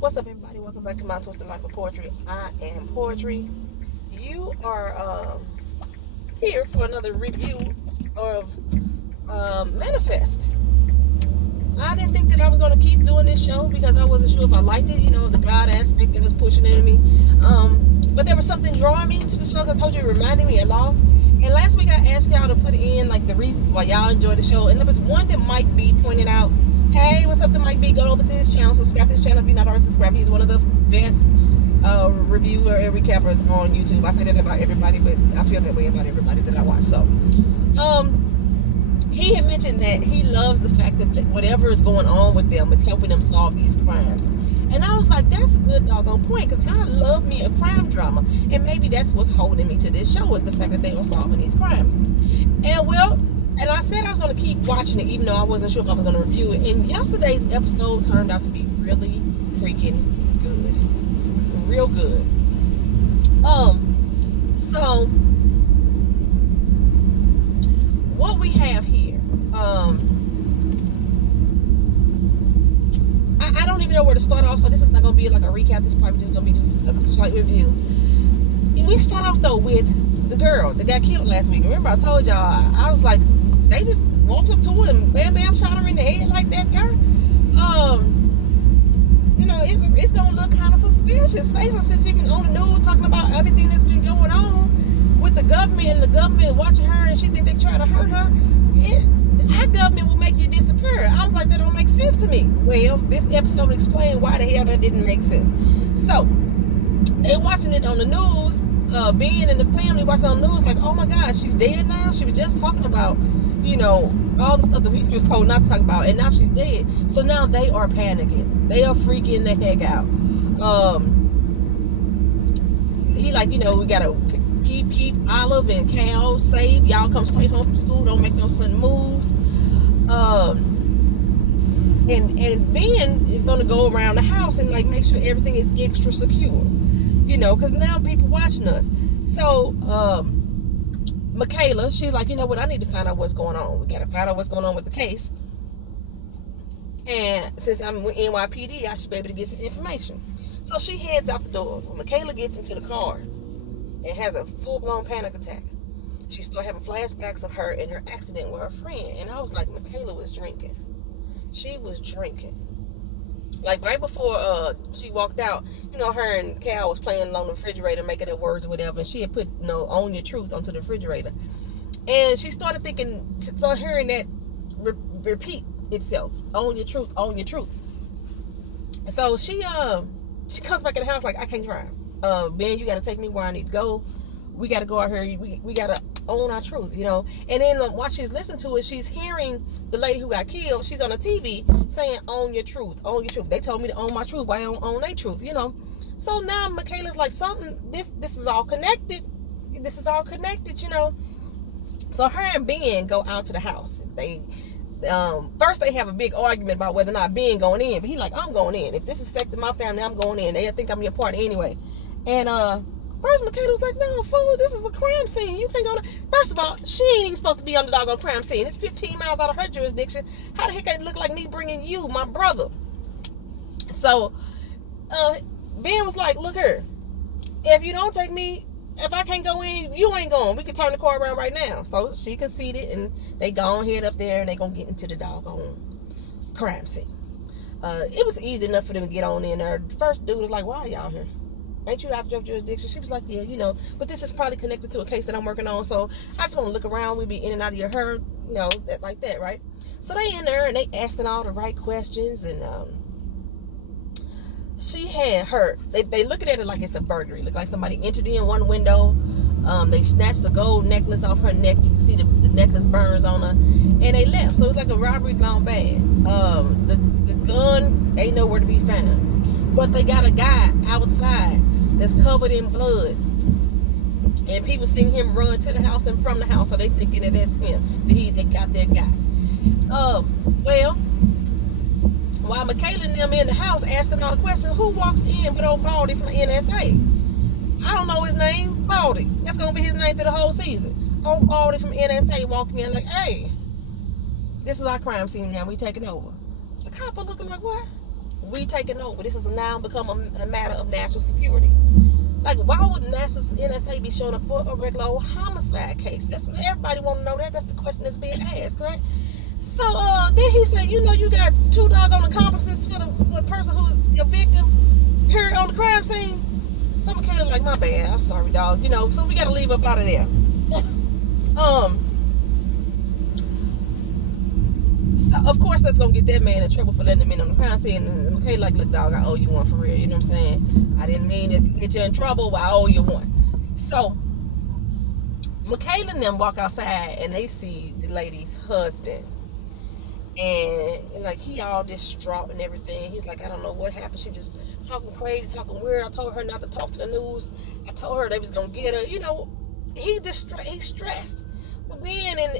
What's up, everybody? Welcome back to My Twisted Life of Poetry. I am Poetry. You are here for another review of Manifest. I didn't think that I was going to keep doing this show because I wasn't sure if I liked it, the God aspect that was pushing into me. But there was something drawing me to the show. I told you it reminded me of Lost. And last week I asked y'all to put in like the reasons why y'all enjoy the show. And there was one that Mike B pointed out. Hey, what's up to Mike B? Go over to his channel. Subscribe to his channel if you're not already subscribed. He's one of the best reviewer and recappers on YouTube. I say that about everybody, but I feel that way about everybody that I watch. So, he had mentioned that he loves the fact that whatever is going on with them is helping them solve these crimes. And I was like, that's a good doggone point, because I love me a crime drama. And maybe that's what's holding me to this show, is the fact that they are solving these crimes. And I said I was going to keep watching it, even though I wasn't sure if I was going to review it. And yesterday's episode turned out to be really freaking good. Real good. So what we have here, I don't even know where to start off, so this is not going to be like a recap. This is probably just going to be just a slight review. We start off, though, with the girl that got killed last week. Remember, I told y'all, I was like, they just walked up to her and bam, bam, shot her in the head like that, girl. It's going to look kind of suspicious, especially since you've been on the news talking about everything that's been going on with the government, and the government watching her, and she think they're trying to hurt her. Our government will make you disappear. I was like, that don't make sense to me. Well, this episode explained why the hell that didn't make sense. So, they're watching it on the news, being in the family watching on the news, like, oh my God, she's dead now? She was just talking about, all the stuff that we was told not to talk about, and now she's dead. So now they are panicking. They are freaking the heck out. He like, we gotta keep Olive and Cal safe. Y'all come straight home from school. Don't make no sudden moves. And Ben is gonna go around the house and like make sure everything is extra secure. Because now people watching us. So Michaela, she's like, what? I need to find out what's going on. We gotta find out what's going on with the case. And since I'm with NYPD, I should be able to get some information. So she heads out the door. When Michaela gets into the car and has a full-blown panic attack, she started having flashbacks of her and her accident with her friend. And I was like, Michaela was drinking. She was drinking. Like right before she walked out, her and Cal was playing on the refrigerator, making their words or whatever. And she had put, own your truth onto the refrigerator. And she started hearing that repeat itself. Own your truth, own your truth. So she comes back in the house like, I can't drive. Ben, you got to take me where I need to go. We got to go out here. We got to own our truth, And then while she's listening to it, she's hearing the lady who got killed. She's on the TV saying, own your truth, own your truth. They told me to own my truth. Why I don't own their truth, So now Michaela's like, this is all connected. This is all connected, So her and Ben go out to the house. First they have a big argument about whether or not Ben going in. But he's like, I'm going in. If this is affecting my family, I'm going in. They think I'm your party anyway. And first Michaela was like, no, fool, this is a crime scene. You can't go to... First of all, she ain't even supposed to be on the doggone crime scene. It's 15 miles out of her jurisdiction. How the heck it look like me bringing you, my brother? So Ben was like, look here. If you don't take me, if I can't go in, you ain't going. We can turn the car around right now. So she conceded, and they gone head up there, and they gonna get into the doggone crime scene. It was easy enough for them to get on in there. The first dude was like, why are y'all here? Ain't you out of your jurisdiction? She was like, yeah, but this is probably connected to a case that I'm working on, so I just want to look around. We'll be in and out of your herd, that like that, right? So they in there, and they asking all the right questions, and she had her, they looking at it like it's a burglary. Look like somebody entered in one window. They snatched the gold necklace off her neck. You can see the necklace burns on her, and they left. So it's like a robbery gone bad. The gun ain't nowhere to be found, but they got a guy outside that's covered in blood, and people seeing him run to the house and from the house, so they thinking that that's him, that they got that guy. Well, while Michaela and them in the house asking all the questions, who walks in with old Baldy from the NSA? I don't know his name. Baldy. That's gonna be his name through the whole season. Old Baldy from NSA walking in like, hey, this is our crime scene now. We taking over. The cop are looking like, what? We taking over. This is now become a matter of national security. Like, why would NSA be showing up for a regular old homicide case? That's what everybody want to know. That's the question that's being asked, right? So then he said, you got 2 doggone accomplices for the person who's your victim here on the crime scene. So Michaela like, my bad, I'm sorry, dog. So we got to leave up out of there. So of course that's gonna get that man in trouble for letting him in on the crime scene. And Michaela like, look, dog, I owe you one for real. You know what I'm saying? I didn't mean to get you in trouble, but I owe you one. So Michaela and them walk outside and they see the lady's husband. And like, he all distraught and everything. He's like, I don't know what happened. She was talking crazy, talking weird. I told her not to talk to the news. I told her they was gonna get her. He's stressed. But Ben and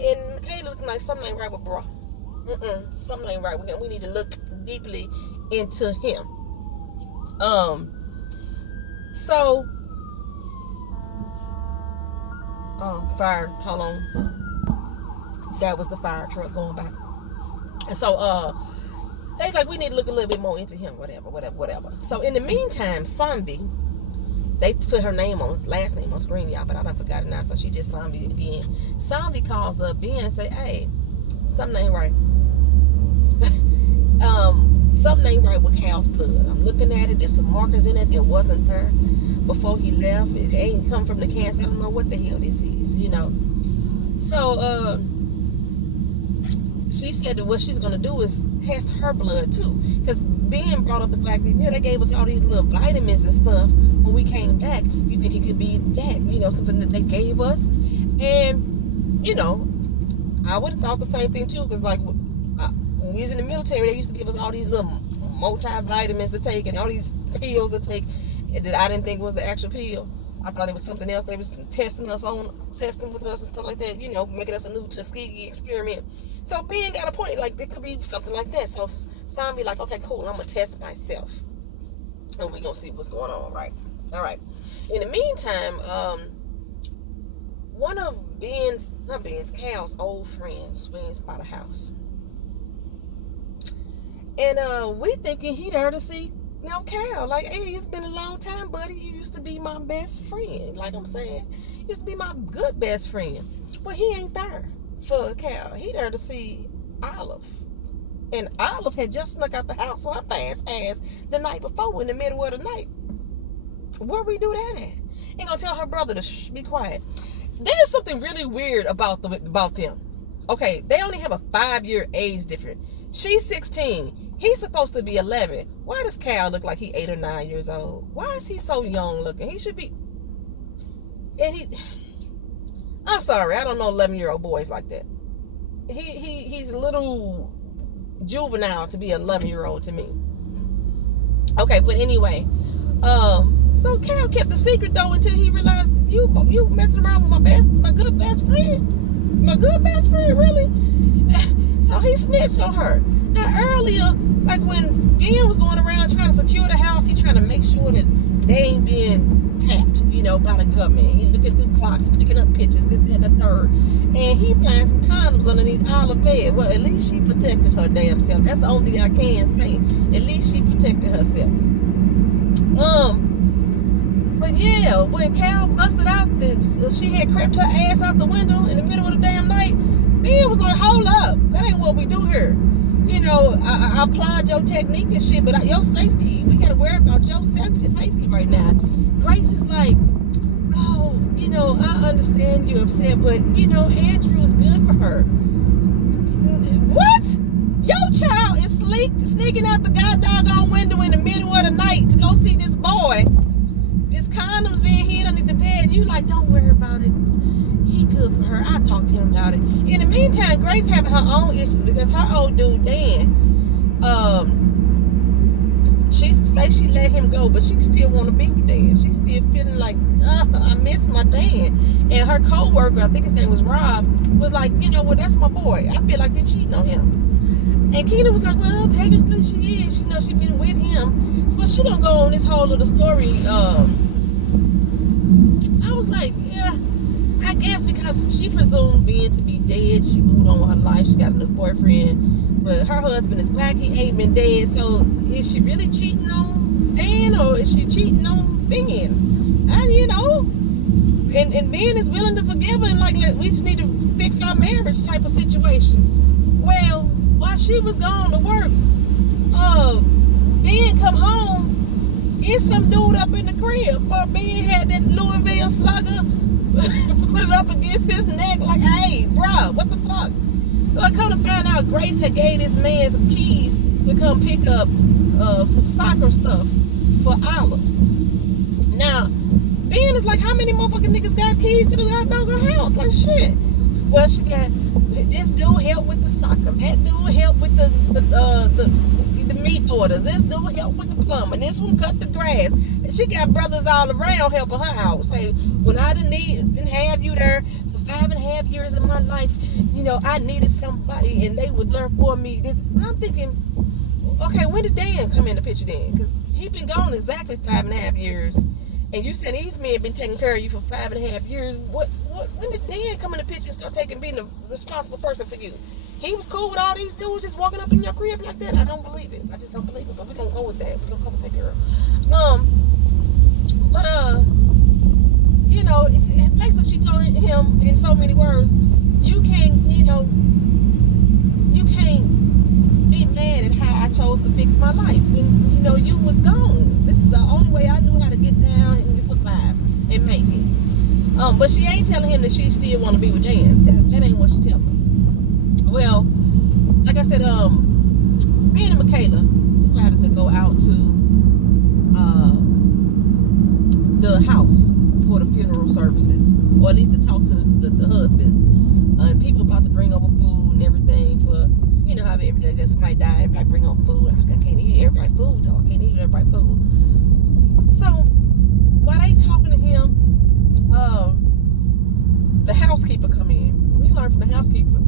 Michaela looking like something ain't right with bro. Something ain't right with him. We need to look deeply into him. So fire, hold on. That was the fire truck going by. And so they like, we need to look a little bit more into him, whatever. So in the meantime, Sambi, they put her name on, his last name on screen, y'all, but I done forgot it now, so she just Sambi again. Sambi calls up Ben and say, hey, something ain't right. Something ain't right with Cal's blood. I'm looking at it. There's some markers in it that wasn't there before he left. It ain't come from the cancer. I don't know what the hell this is, So she said that what she's gonna do is test her blood too, because Ben brought up the fact that they gave us all these little vitamins and stuff when we came back. You think it could be that, something that they gave us, and I would have thought the same thing too, because like when we was in the military, they used to give us all these little multivitamins to take and all these pills to take that I didn't think was the actual pill. I thought it was something else they was testing with us and stuff like that, making us a new Tuskegee experiment. So Ben got a point, like it could be something like that. So Sambi like, okay, cool, I'm gonna test myself, and we gonna see what's going on, right? All right. In the meantime, one of Cal's old friends swings by the house. And we thinking he there to see, Cal. Like, hey, it's been a long time, buddy. You used to be my best friend. Like I'm saying, you used to be my good best friend. Well, he ain't there for Cal. He there to see Olive. And Olive had just snuck out the house with her fast ass the night before in the middle of the night. Where we do that at? Ain't gonna tell her brother to be quiet. There's something really weird about them. Okay, they only have a 5-year age difference. She's 16. He's supposed to be 11. Why does Cal look like he's 8 or 9 years old? Why is he so young looking? He should be. And I'm sorry, I don't know 11-year-old boys like that. He's a little juvenile to be an 11-year-old to me. Okay, but anyway, so Cal kept the secret though until he realized you messing around with my good best friend. My good best friend, really? So he snitched on her. Now earlier, like when Ben was going around trying to secure the house, he trying to make sure that they ain't being tapped, by the government. He looking through clocks, picking up pictures, this, that, and the third. And he finds some condoms underneath Olive's bed. Well, at least she protected her damn self. That's the only thing I can say. At least she protected herself. But yeah, when Cal busted out that she had crept her ass out the window in the middle of the damn night, Ben was like, hold up, that ain't what we do here. I applaud your technique and shit, but your safety, we gotta worry about your safety right now. Grace is like, oh, I understand you're upset, but Andrew is good for her. What? Your child is sneaking out the goddamn window in the middle of the night to go see this boy. His condoms being hid underneath the bed. You like, don't worry about it. He good for her. I talked to him about it. In the meantime, Grace having her own issues because her old dude Dan, she say she let him go, but she still want to be with Dan. She still feeling like, I miss my Dan. And her co-worker, I think his name was Rob, was like, well, that's my boy. I feel like you're cheating on him. And Keena was like, well, technically she is. She knows she been with him. But she gonna go on this whole little story. I was like, yeah, I guess because she presumed Ben to be dead. She moved on with her life. She got a new boyfriend. But her husband is back. He ain't been dead. So is she really cheating on Dan, or is she cheating on Ben? And you know, and Ben is willing to forgive her, and like, we just need to fix our marriage type of situation. Well, while she was gone to work, Ben come home, it's some dude up in the crib. Ben had that Louisville Slugger put it up against his neck like, hey, bruh, what the fuck? Well, I come to find out Grace had gave this man some keys to come pick up some soccer stuff for Olive. Now, Ben is like, how many motherfucking niggas got keys to the doggone house? Like, shit. Well, she got, this dude helped with the soccer. That dude helped with the meat orders. This dude helped with the plumbing. This one cut the grass. And she got brothers all around helping her out. Say, when I didn't have you there for 5.5 years of my life, you know, I needed somebody, and they were there for me. And I'm thinking, okay, when did Dan come in the picture then? Because he been gone exactly 5.5 years. And you said these men been taking care of you for 5.5 years. When did Dan come in the picture and start being the responsible person for you? He was cool with all these dudes just walking up in your crib like that. I don't believe it. I just don't believe it. But we're gonna go with that. We're gonna go with that girl. You know, basically she told him in so many words, you can't be mad at how I chose to fix my life when, you know, you was gone. This is the only way I knew how to get down and survive and make it. But she ain't telling him that she still want to be with Dan. That ain't what she telling him. Well, like I said, me and Michaela decided to go out to the house for the funeral services, or at least to talk to the husband. People about to bring over food and everything for, you know how every day that somebody died, everybody bring on food. I can't eat everybody food, though. I can't eat everybody food. So while they talking to him, the housekeeper come in. We learned from the housekeeper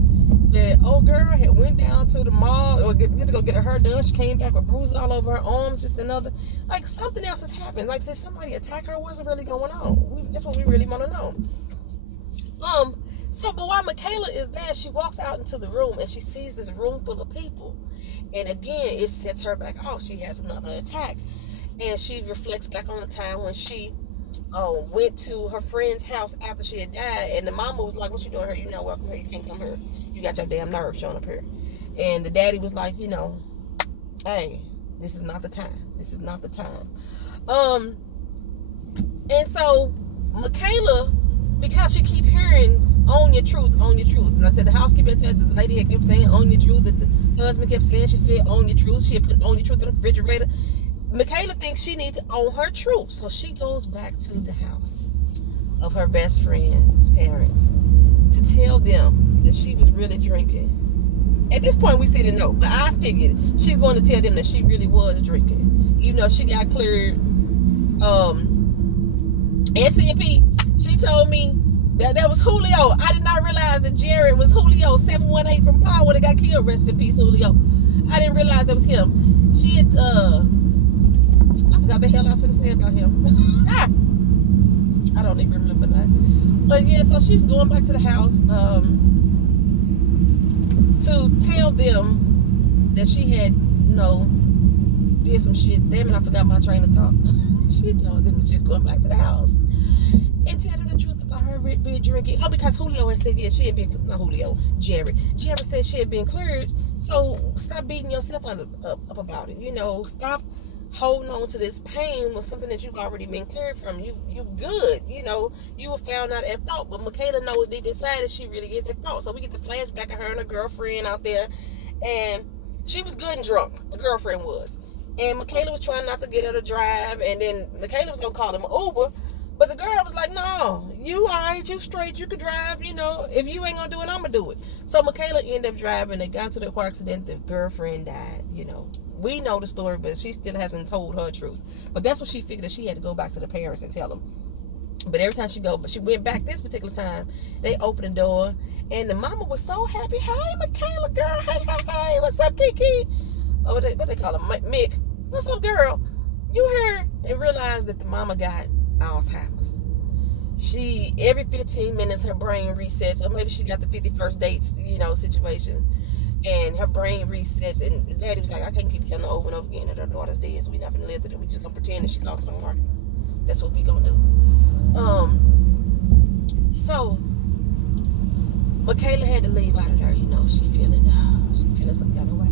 that old girl had went down to the mall or get to go get her hair done. She came back with bruises all over her arms. Just another, like, something else has happened. Like, did somebody attack her? What's really going on? That's what we really want to know. So, but while Michaela is there, she walks out into the room and she sees this room full of people. And again, it sets her back off. She has another attack. And she reflects back on the time when she went to her friend's house after she had died. And the mama was like, what you doing here? You're not welcome here. You can't come here. You got your damn nerve showing up here. And the daddy was like, you know, hey, this is not the time. This is not the time. And so Michaela, because she keep hearing, own your truth, own your truth. And I said the housekeeper said, the lady had kept saying, own your truth. That the husband kept saying, she said, own your truth. She had put own your truth in the refrigerator. Michaela thinks she needs to own her truth. So she goes back to the house of her best friend's parents to tell them that she was really drinking. At this point, we still didn't know. But I figured she's going to tell them that she really was drinking. Even though she got cleared SCP, she told me that was Julio. I did not realize that Jared was Julio, 718 from Power that got killed. Rest in peace, Julio. I didn't realize that was him. She had, I forgot the hell I was going to say about him. I don't even remember that. But yeah, so she was going back to the house to tell them that she had, you know, did some shit. Damn it, I forgot my train of thought. She told them that she was going back to the house and tell them the truth about her being drinking. Oh, because Julio had said, yeah, she had been, not Julio, Jerry. Jerry said she had been cleared. So stop beating yourself up about it. You know, stop holding on to this pain with something that you've already been cleared from. You good. You know, you were found out at fault. But Michaela knows deep inside that she really is at fault. So we get the flashback of her and her girlfriend out there. And she was good and drunk. The girlfriend was. And Michaela was trying not to get her to drive. And then Michaela was going to call him an Uber. But the girl was like, no, you all right, you straight, you could drive, you know. If you ain't going to do it, I'm going to do it. So Michaela ended up driving. They got to the car accident. The girlfriend died, you know. We know the story, but she still hasn't told her truth. But that's what she figured, that she had to go back to the parents and tell them. But every time she went back this particular time, they opened the door. And the mama was so happy. Hey, Michaela, girl. Hey. What's up, Kiki? Oh, what they call her? Mick. What's up, girl? You heard and realized that the mama got Alzheimer's. Every 15 minutes her brain resets, or maybe she got the 51st dates, you know, situation. and her brain resets. And daddy was like, I can't keep telling her over and over again that her daughter's dead, so we not gonna live with it. We just gonna pretend that she lost her heart. That's what we gonna do. So Michaela had to leave out of there. You know, she feeling some kind of way.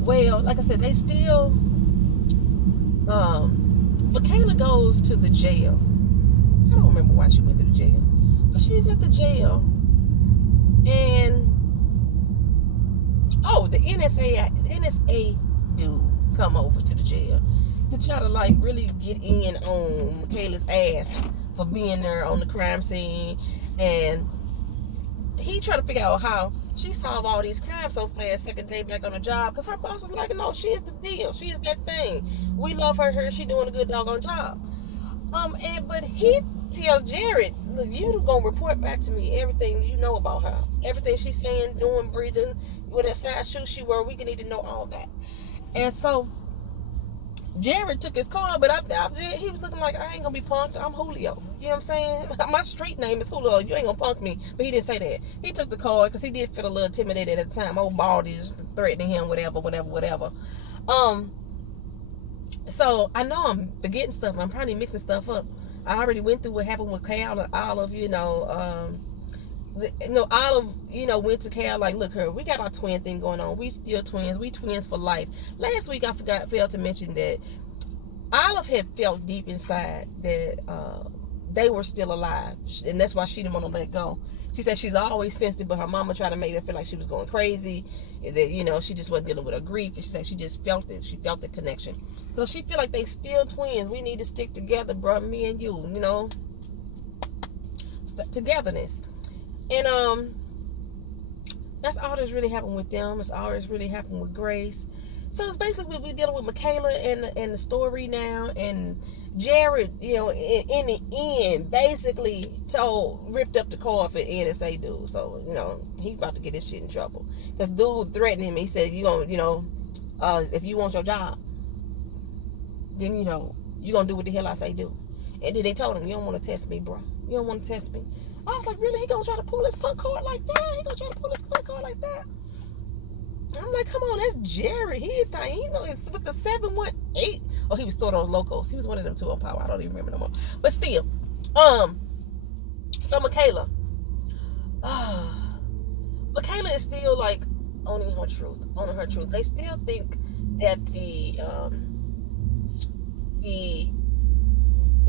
Well, like I said, they still. Michaela goes to the jail. I don't remember why she went to the jail, but she's at the jail, and the NSA dude come over to the jail to try to like really get in on Michaela's ass for being there on the crime scene, and he trying to figure out how she solved all these crimes so fast, second day back on the job, because her boss is like, no, she is the deal. She is that thing. We love her. She doing a good doggone job. But he tells Jared, look, you gonna report back to me everything you know about her. Everything she's saying, doing, breathing, what size shoes she wore, we need to know all that. And so Jared took his car, but he was looking like, I ain't gonna be punked. I'm Julio. You know what I'm saying? My street name is Julio. You ain't gonna punk me. But he didn't say that. He took the car because he did feel a little intimidated at the time. Old Baldy was threatening him, whatever. So I know I'm forgetting stuff. I'm probably mixing stuff up. I already went through what happened with Cal and Olive. Olive, went to Cal like, look, we got our twin thing going on. We still twins. We twins for life. Last week I failed to mention that Olive had felt deep inside that they were still alive, and that's why she didn't want to let go. She said she's always sensed it, but her mama tried to make her feel like she was going crazy, that she just wasn't dealing with her grief. And she said she just felt it. She felt the connection. So she feel like they still twins. We need to stick together, bro. Me and you, togetherness. And that's all that's really happened with them. It's all that's really happened with Grace. So it's basically we're dealing with Michaela and the story now. And Jared, in the end, basically ripped up the car for NSA dude. So, he about to get his shit in trouble. Because dude threatened him. He said, if you want your job, then, you're going to do what the hell I say do. And then they told him, you don't want to test me, bro. You don't want to test me. I was like, really? He gonna try to pull his punk card like that? I'm like, come on, that's Jerry. It's with the 718. Oh, he was throwing those locos. He was one of them two on Power. I don't even remember no more. But still, so Michaela is still like owning her truth. They still think that the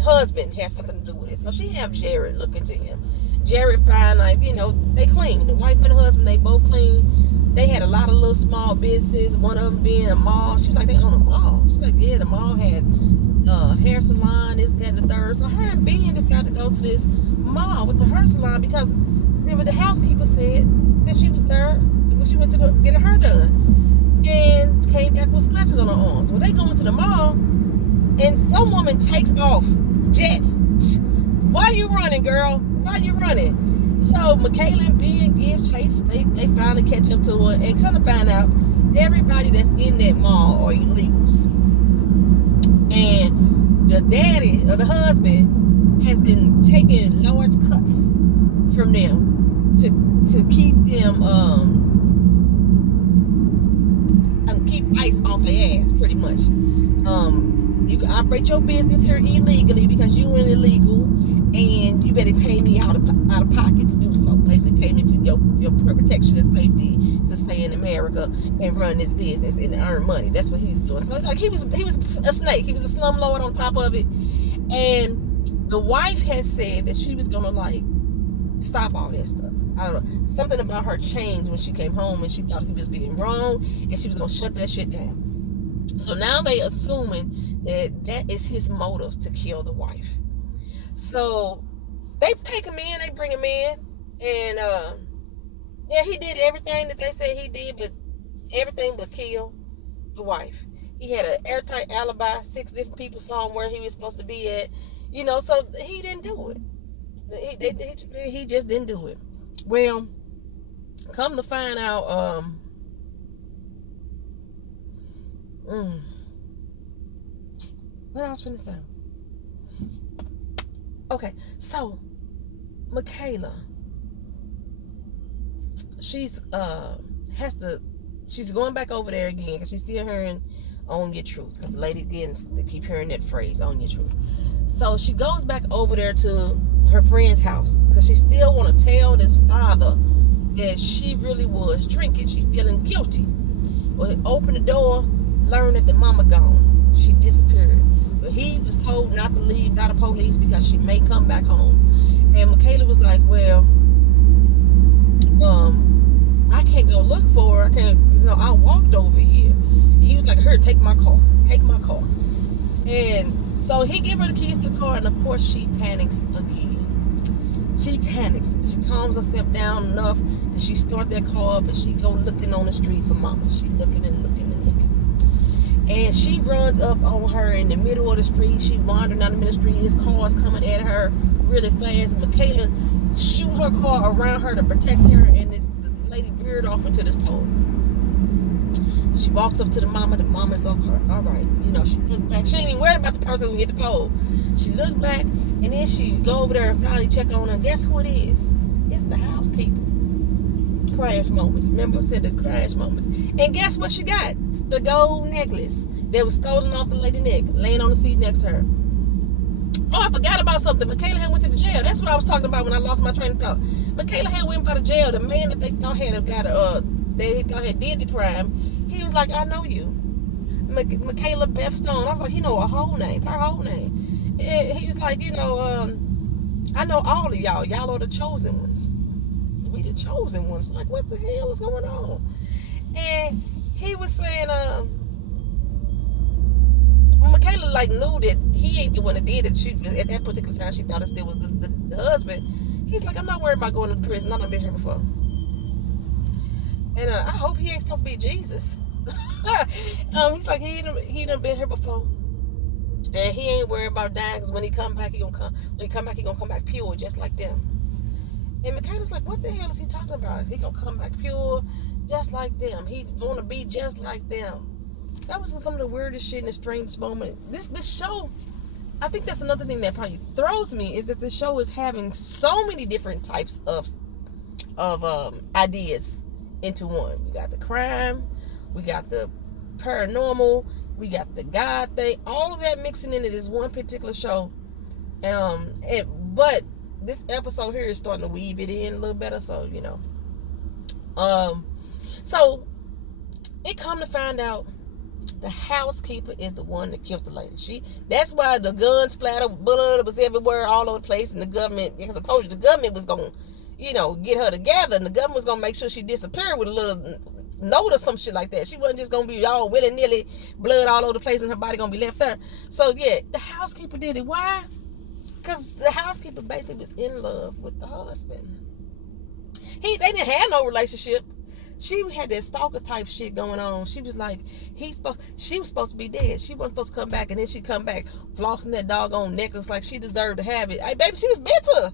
husband has something to do with it. So she have Jared look into him. Jared find they clean. The wife and the husband, they both clean. They had a lot of little small businesses. One of them being a mall. She was like, they own a mall. She's like, yeah, the mall had hair salon, this, that, and the third. So her and Ben decided to go to this mall with the hair salon because remember the housekeeper said that she was there when she went to get her hair done and came back with scratches on her arms. Well, they go into the mall and some woman takes off jets. Why you running, girl? Why you running? So Michaela and Ben give chase. They finally catch up to her and kind of find out everybody that's in that mall are illegals. And the daddy or the husband has been taking large cuts from them to keep them keep ice off their ass, pretty much. You can operate your business here illegally because you an illegal, and you better pay me out of pocket to do so. Basically, pay me for your protection and safety to stay in America and run this business and earn money. That's what he's doing. So like he was a snake. He was a slumlord on top of it. And the wife had said that she was gonna stop all that stuff. I don't know. Something about her changed when she came home and she thought he was being wrong, and she was gonna shut that shit down. So now they assuming that is his motive to kill the wife. So they take him in, they bring him in, and he did everything that they said he did, but everything but kill the wife. He had an airtight alibi. 6 different people saw him where he was supposed to be at. So he didn't do it. He just didn't do it. Well, come to find out, what I was finna say. Okay, so Michaela, she's she's going back over there again because she's still hearing "Own Your Truth," because the lady again, they keep hearing that phrase, "Own Your Truth." So she goes back over there to her friend's house because she still want to tell this father that she really was drinking. She feeling guilty. Well, he opened the door, learned that the mama gone. She disappeared. But he was told not to leave by the police because she may come back home. And Michaela was like, well, I can't go look for her. I can't, I walked over here. He was like, here, take my car. Take my car. And so he gave her the keys to the car, and of course she panics again. She panics. She calms herself down enough that she start that car up and she go looking on the street for mama. She looking and looking and looking. And she runs up on her in the middle of the street. She wandering down the middle of the street. His car's coming at her really fast. Michaela shoot her car around her to protect her, and the lady veered off into this pole. She walks up to the mama. The mama's all right. She looked back. She ain't even worried about the person who hit the pole. She looked back, and then she go over there and finally check on her. Guess who it is? It's the housekeeper. Crash moments. Remember I said the crash moments. And guess what she got? The gold necklace that was stolen off the lady's neck, laying on the seat next to her. Oh, I forgot about something. Michaela had went to the jail. That's what I was talking about when I lost my train of thought. Michaela had went by the jail. The man that they thought had did the crime. He was like, I know you. Michaela Beth Stone. I was like, he know her whole name. And he was like, I know all of y'all. Y'all are the chosen ones. We the chosen ones. Like, what the hell is going on? And he was saying, Michaela knew that he ain't the one that did it. She at that particular time she thought it still was the husband. He's like, I'm not worried about going to prison. I've been here before. And I hope he ain't supposed to be Jesus. He's like, he done been here before. And he ain't worried about dying, because when he come back, he gonna come back pure, just like them. And Michaela's like, what the hell is he talking about? He gonna come back pure, just like them. He wanna be just like them. That was some of the weirdest shit in the strangest moment. This show, I think that's another thing that probably throws me, is that the show is having so many different types of ideas into one. We got the crime, we got the paranormal, we got the God thing, all of that mixing into this one particular show. But this episode here is starting to weave it in a little better, so so it come to find out the housekeeper is the one that killed the lady. That's why the gun splatter, blood was everywhere, all over the place, and the government, because I told you the government was gonna get her together, and the government was gonna make sure she disappeared with a little note or some shit like that. She wasn't just gonna be all willy-nilly, blood all over the place, and her body gonna be left there. So yeah, the housekeeper did it. Why? Because the housekeeper basically was in love with the husband. They didn't have no relationship. She had that stalker type shit going on. She was like, she was supposed to be dead. She wasn't supposed to come back, and then she come back flossing that doggone necklace like she deserved to have it. Hey, baby, she was bitter.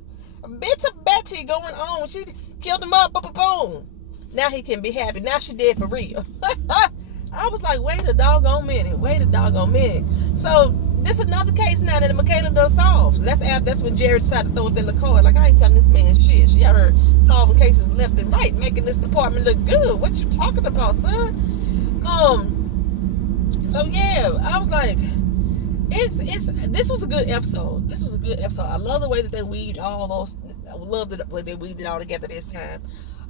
Bitter Betty going on. She killed him up, boom. Now he can be happy. Now she dead for real. I was like, wait a doggone minute. So this another case now that Michaela does solve. So that's when Jared decided to throw the little card. Like, I ain't telling this man shit. She out here solving cases left and right, making this department look good. What you talking about, son? So yeah, I was like, this was a good episode. I love the way that they weaved all those. I love the way they weaved it all together this time.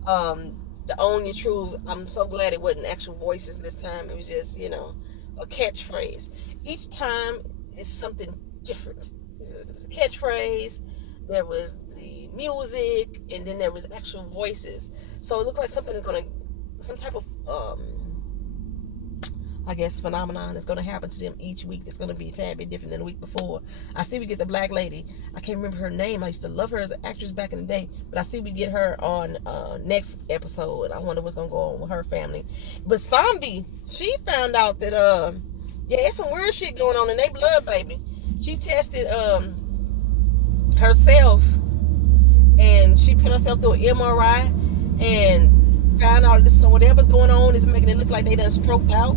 The Own Your Truth. I'm so glad it wasn't actual voices this time. It was just, a catchphrase. Each time is something different. There was a catchphrase, there was the music, and then there was actual voices. So it looks like some type of phenomenon is going to happen to them each week. That's going to be a tad bit different than the week before. I see we get the black lady. I can't remember her name. I used to love her as an actress back in the day, but I see we get her on next episode. I wonder what's going to go on with her family. But Zombie, she found out that it's some weird shit going on in their blood, baby. She tested herself, and she put herself through an MRI and found out this whatever's going on is making it look like they done stroked out.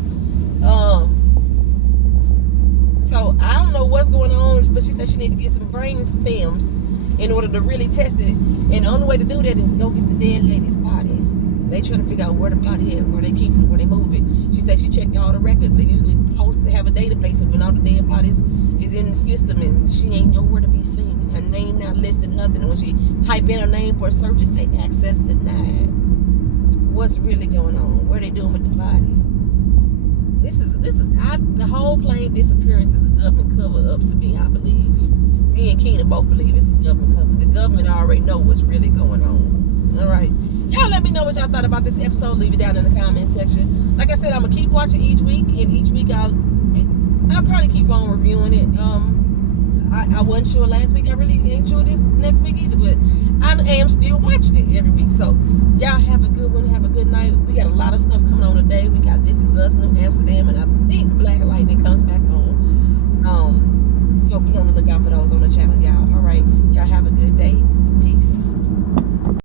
So I don't know what's going on, but she said she need to get some brain stems in order to really test it. And the only way to do that is go get the dead lady's body. They trying to figure out where the body at, where they keep it, where they move it. She said she checked all the records. They usually post to have a database of when all the dead bodies is in the system, and she ain't nowhere to be seen. Her name not listed, nothing. And when she type in her name for a search, it say access denied. What's really going on? What are they doing with the body? The whole plane disappearance is a government cover-up to me, I believe. Me and Keenan both believe it's a government cover. The government already know what's really going on. All right. Y'all let me know what y'all thought about this episode. Leave it down in the comment section. Like I said, I'm going to keep watching each week. And each week I'll probably keep on reviewing it. I wasn't sure last week. I really ain't sure this next week either. But I am still watching it every week. So y'all have a good one. Have a good night. We got a lot of stuff coming on today. We got This Is Us, New Amsterdam. And I think Black Lightning comes back on. So be on the lookout for those on the channel, y'all. All right. Y'all have a good day. Peace.